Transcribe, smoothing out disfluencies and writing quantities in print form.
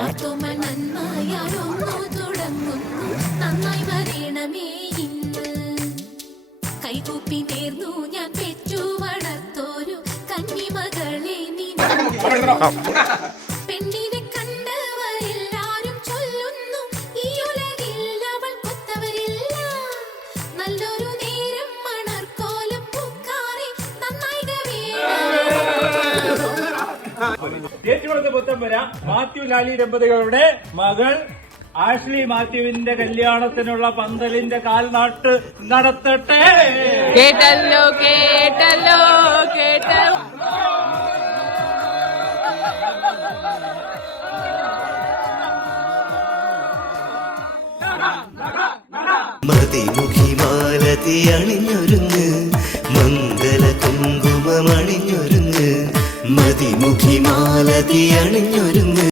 മാർത്തോമൽ നന്മയാലൊന്നു തുടങ്ങുന്നു നന്നായി വരണമേ ഇന്ന് കൈകൂപ്പി നേർന്നു ഞാൻ പെറ്റു വളർത്തോരു കന്നിമകളെ നീ പെണ്ണിനെ കണ്ടവരെല്ലാരും ചൊല്ലുന്നു ഈ ഉലകിൽ അവൾ കൊത്തവരില്ല നല്ലൊരു നേരം മണർക്കോലം പൂക്കാറെ നന്നായി ഏറ്റുകൊടുത്ത പുത്തമ്പര മാത്യു ലാലി ദമ്പതികളുടെ മകൾ ആഷ്ലി മാത്യുവിന്റെ കല്യാണത്തിനുള്ള പന്തലിന്റെ കാൽനാട്ട് നടത്തട്ടെ. കേട്ടല്ലോ കേട്ടല്ലോ കേട്ടല്ലോ. മതിമുഖി മാലതി അണിഞ്ഞൊരുങ്ങ് മംഗല കുങ്കുമമണിഞ്ഞൊരുങ്ങ് മതിമുഖി മാലതി അണിഞ്ഞൊരുങ്ങ്